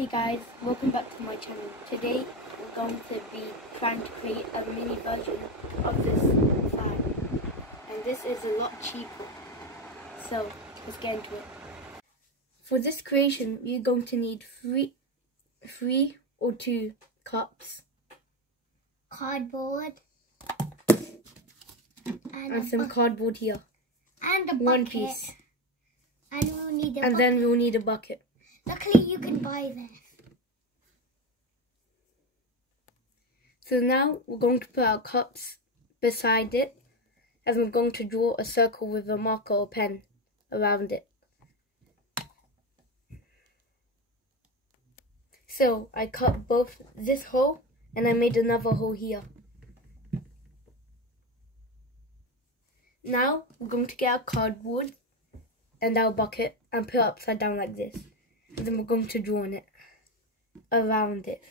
Hey guys, welcome back to my channel. Today we're going to be trying to create a mini version of this fan, and this is a lot cheaper, so let's get into it. For this creation we're going to need three or two cups, cardboard, and some cardboard here, and a bucket. one piece, and we'll need a and then we'll need a bucket. Luckily you can buy this. So now we're going to put our cups beside it, and we're going to draw a circle with a marker or pen around it. So I cut both this hole and I made another hole here. Now we're going to get our cardboard and our bucket and put it upside down like this. And then we're going to draw on it, around it.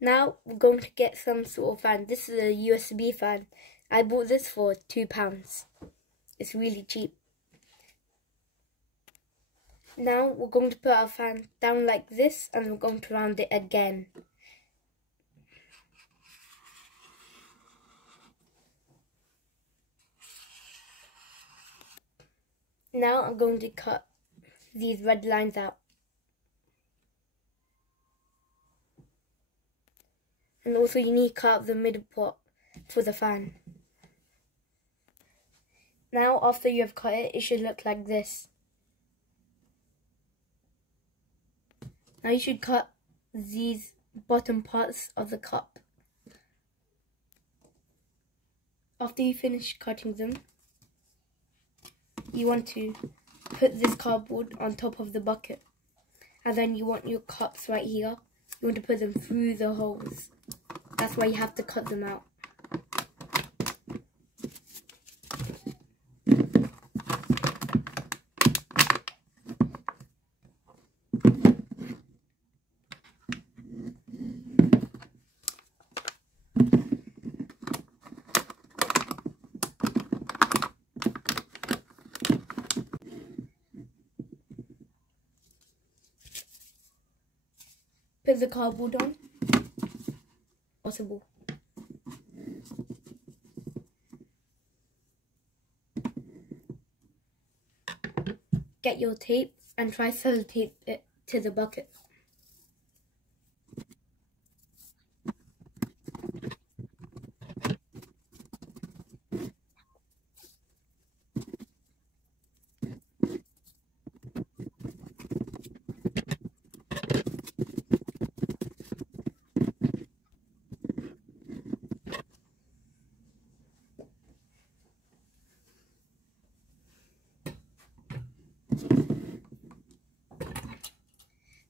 Now we're going to get some sort of fan. This is a USB fan. I bought this for £2. It's really cheap. Now we're going to put our fan down like this and we're going to round it again. Now I'm going to cut these red lines out. And also you need to cut out the middle part for the fan. Now after you have cut it, it should look like this. Now you should cut these bottom parts of the cup. After you finish cutting them, you want to put this cardboard on top of the bucket. And then you want your cups right here. You want to put them through the holes. That's why you have to cut them out. Put the cardboard on. Possible. Get your tape and try sellotape it to the bucket.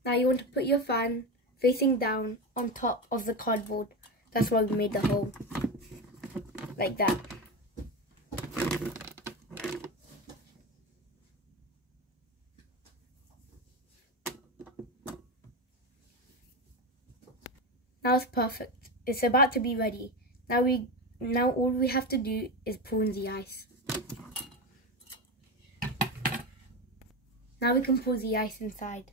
Now you want to put your fan facing down on top of the cardboard. That's why we made the hole. Like that. Now it's perfect. It's about to be ready. Now all we have to do is pour in the ice. Now we can pour the ice inside.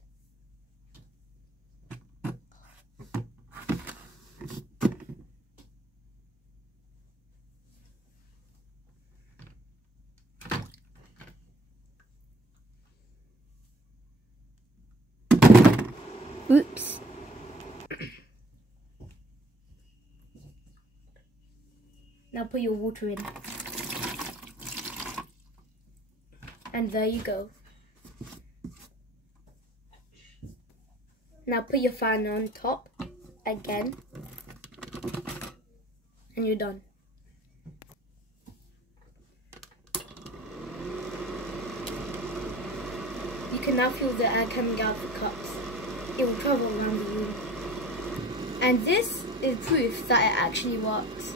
Oops. Now put your water in. And there you go. Now put your fan on top again. And you're done. You can now feel the air coming out of the cups. It will travel around the room. And this is proof that it actually works.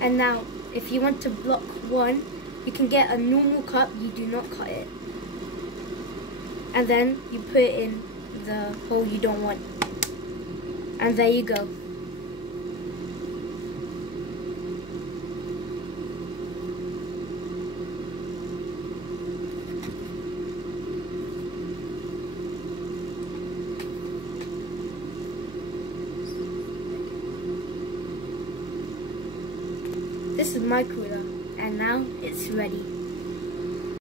And now, if you want to block one, you can get a normal cup, you do not cut it. And then you put it in the hole you don't want. And there you go. This is my cooler, and now it's ready.